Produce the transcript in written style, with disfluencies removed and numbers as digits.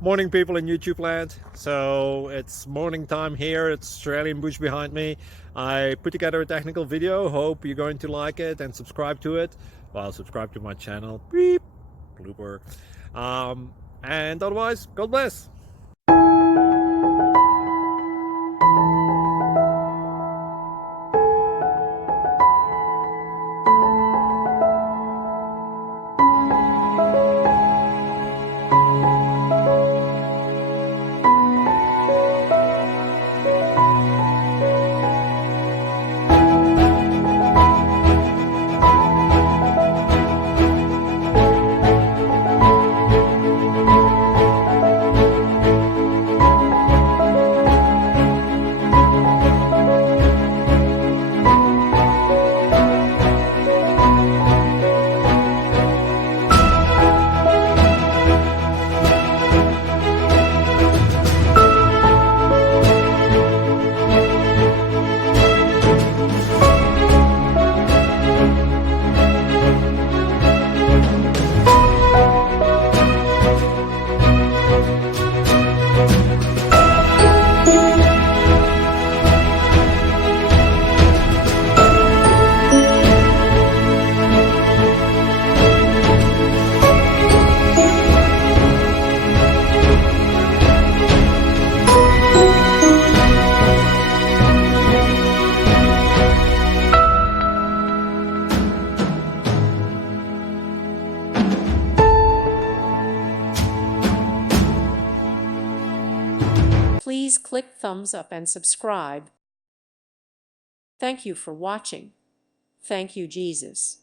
Morning, people in YouTube land. So it's morning time here. It's Australian bush behind me. I put together a technical video. Hope you're going to like it and subscribe to it. Well, subscribe to my channel. Beep. Blooper. And otherwise, God bless. Please click thumbs up and subscribe. Thank you for watching. Thank you, Jesus.